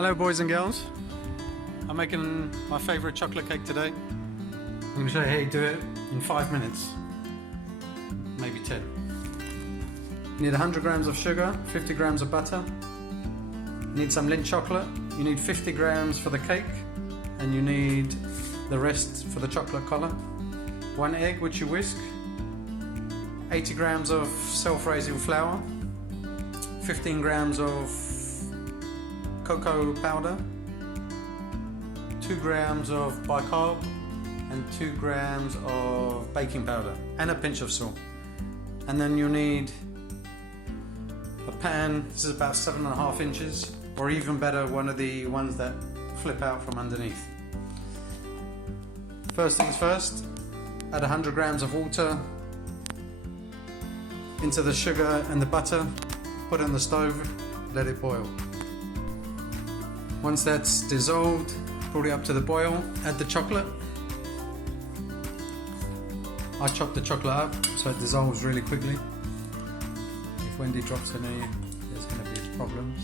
Hello boys and girls, I'm making my favourite chocolate cake today. I'm going to show you how you do it in 5 minutes, maybe 10. You need 100 grams of sugar, 50 grams of butter, you need some Lindt chocolate, you need 50 grams for the cake, and you need the rest for the chocolate color. 1 egg which you whisk, 80 grams of self-raising flour, 15 grams of cocoa powder, 2 grams of bicarb, and 2 grams of baking powder, and a pinch of salt. And then you need a pan. This is about 7.5 inches, or even better, one of the ones that flip out from underneath. First things first, add 100 grams of water into the sugar and the butter, put it on the stove, let it boil. Once that's dissolved, put it up to the boil, add the chocolate. I chop the chocolate up so it dissolves really quickly. If Wendy drops any, there's going to be problems.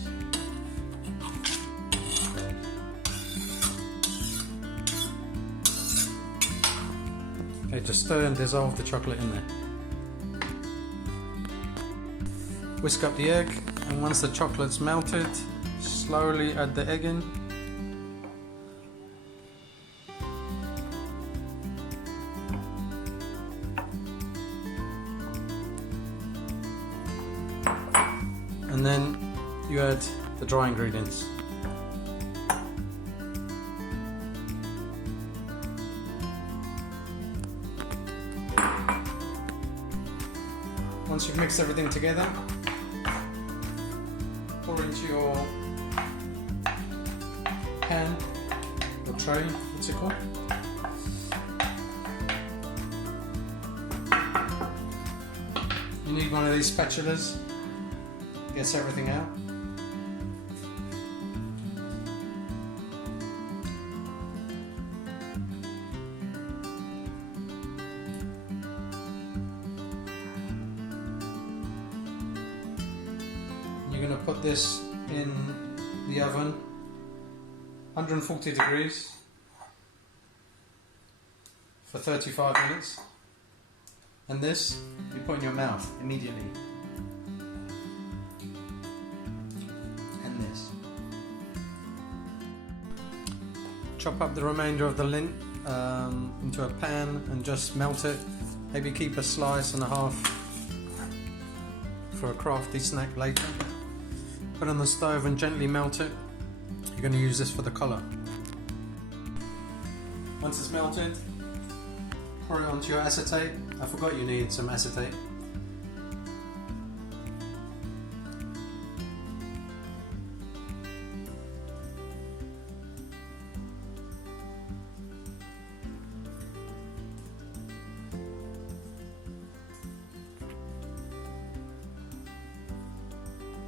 Okay, just stir and dissolve the chocolate in there. Whisk up the egg, and once the chocolate's melted, slowly add the egg in. And then you add the dry ingredients. Once you've mixed everything together, pour into your pan or tray, what's it called? You need one of these spatulas, gets everything out. You're going to put this in the oven, 140 degrees for 35 minutes, and this you put in your mouth immediately, and this. Chop up the remainder of the Lindt into a pan and just melt it. Maybe keep a slice and a half for a crafty snack later. Put it on the stove and gently melt it. You're going to use this for the colour. Once it's melted, pour it onto your acetate. I forgot you need some acetate.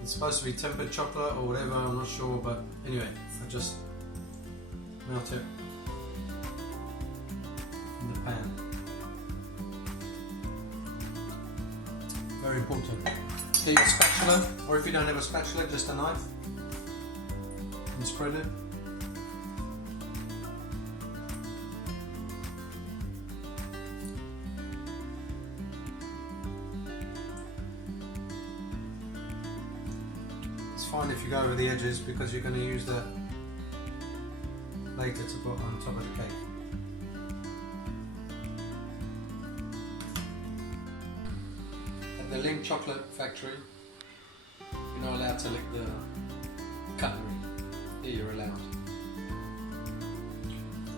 It's supposed to be tempered chocolate or whatever, I'm not sure, but anyway, I just melt it in the pan. Very important. Get your spatula, or if you don't have a spatula, just a knife, and spread it. It's fine if you go over the edges because you're going to use that later to put on top of the cake. At the Lindt chocolate factory, you're not allowed to lick the cutlery. Here you're allowed.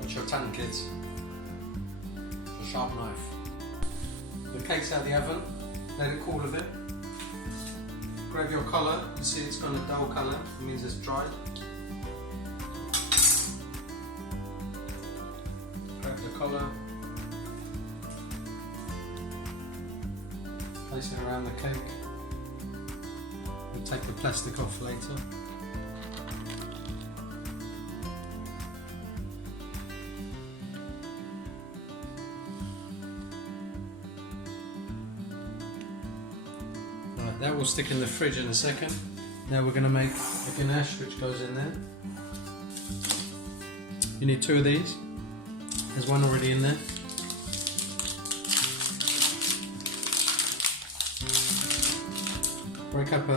Watch your tongue, kids. It's a sharp knife. The cake's out of the oven, let it cool a bit. Grab your collar, you see it's got a dull colour, it means it's dry. Grab the collar, place it around the cake. We'll take the plastic off later. That will stick in the fridge in a second. Now we're going to make a ganache which goes in there. You need 2 of these. There's one already in there. Break up,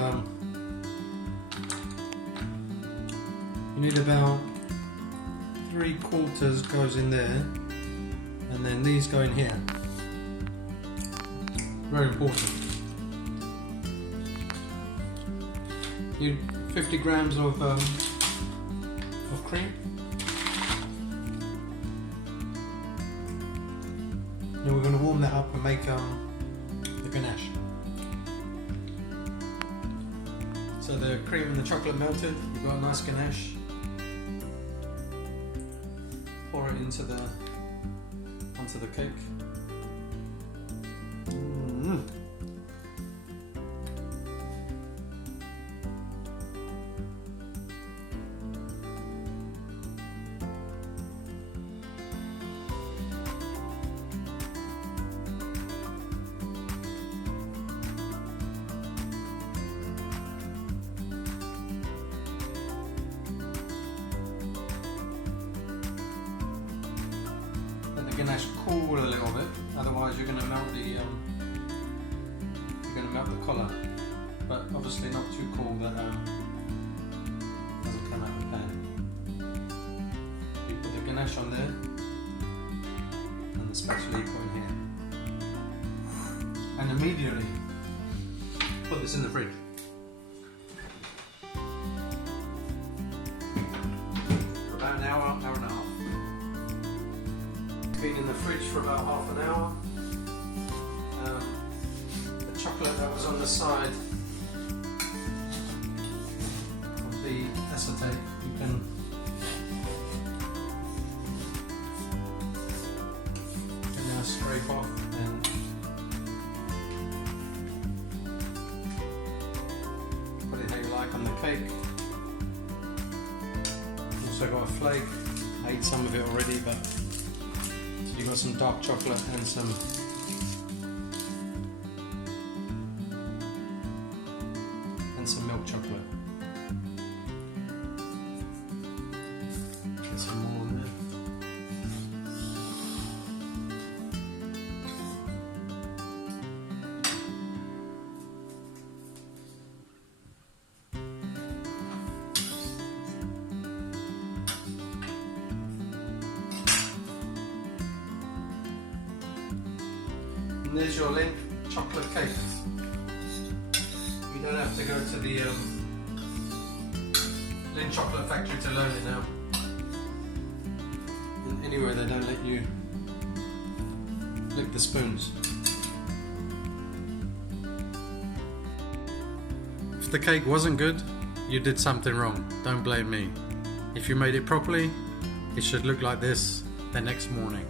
you need about 3/4 goes in there, and then these go in here. Very important. You 50 grams of cream. Now we're going to warm that up and make the ganache. So the cream and the chocolate melted. You've got a nice ganache. Pour it onto the cake. Let the ganache cool a little bit, otherwise you're going to melt the collar. But obviously not too cool that doesn't come out of the pan. You put the ganache on there, and the spatula you put in here, and immediately put this in the fridge. For about an hour, hour and a half. Been in the fridge for about half an hour. The chocolate that was on the side of the acetate, you can now scrape off and put it how you like on the cake. Also got a flake. I ate some of it already, but you've got some dark chocolate and some milk chocolate. Get some more on there. And there's your Lindt chocolate cake. You don't have to go to the Lindt chocolate factory to learn it now. And anyway, they don't let you lick the spoons. If the cake wasn't good, you did something wrong. Don't blame me. If you made it properly, it should look like this the next morning.